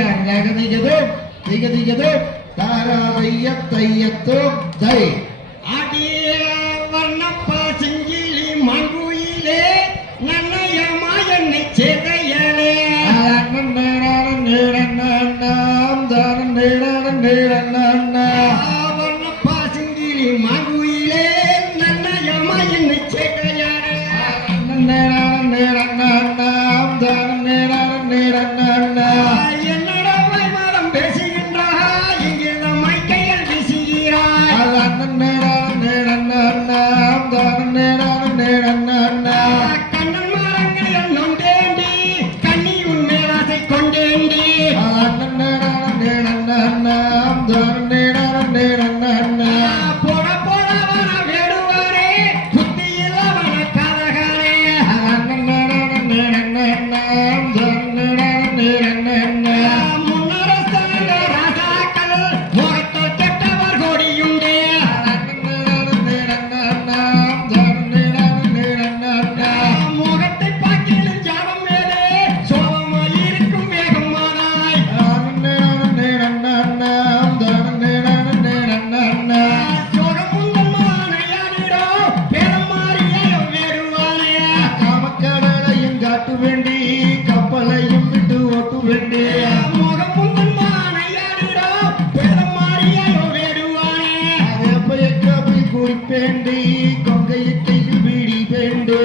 ரகதிகதும் திகதிகதும் தாராதையத்தையத்தும் ஜெய் அடிய வண்ணப்பா சிங்கிலி மங்குயிலே நன்னயமா என்னை சேதையலே வண்ணப்பா சிங்கிலி மங்குயிலே நன்னயமா என்னை சேதையலே என்னோட வைமாரம் பேசுகின்றாய் இங்கே மைக்கைகள் வீசுகிறாய் கண்ணன் மரங்களில் நொண்டேண்டி கண்ணி உன் மேலாசை கொண்டேண்டி போட போடவன வேடுவாரே புத்தியில் அவன கதகாரே முன்னரசன ராசாக்கள் முகத்தில் கெட்டவர் கொடியுண்டே முகத்தை பார்க்கிலும் ஜாபம் மேலே சோகமாயிருக்கும் வேகமானாய் சோகமுந்தமானையானிடோ பேரம் மாறியோ வேடுவானே காமக்கடலையும் காட்டு வேண்டி கப்பலையும் விட்டு ஓட்டு வேண்டி முகமுந்தமானையானிடோ பேரம் மாறியோ வேடுவானே எப்ப குறிப்பேண்டி கொங்கையத்தையில் வீடி வேண்டு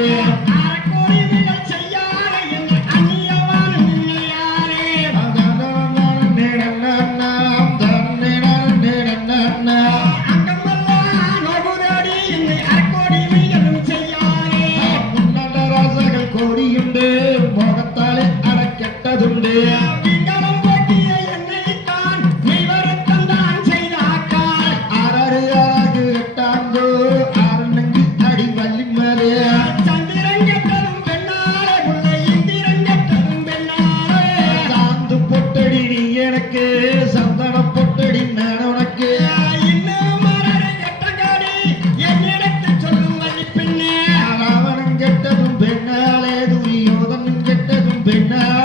அறக்கோடிகள் செய்யாத எங்கள் அந்நியவான நின்னையாரே அங்கமெல்லாம் நோகுதடி என்னை அறக்கோடிகளும் செய்யாரே ராசகள் கோடியுண்டு முகத்தாலே அடக்கெட்டதுண்டு விங்கலம் போட்டிய என்னைத்தான் நீ வருத்தந்தான் செய்தாக்கால் ஆறாறு ஆறாகு எட்டாங்கோ ஆறு நங்கு அடி வள்ளிமரே சந்திரன் கெட்டதும் பெண்ணாலே உள்ள இந்திரன் கெட்டதும் பெண்ணாலே சாந்து பொட்டடி நீ எனக்கு சந்தன பொட்டடி நான் உனக்கு இன்னும் மலரை கெட்டகாடி என்னிடத்தில் சொல்லும் வழி பின்னே ராவணன் கெட்டதும் பெண்ணாலே துரியோதனன் கெட்டதும் பெண்ணாலே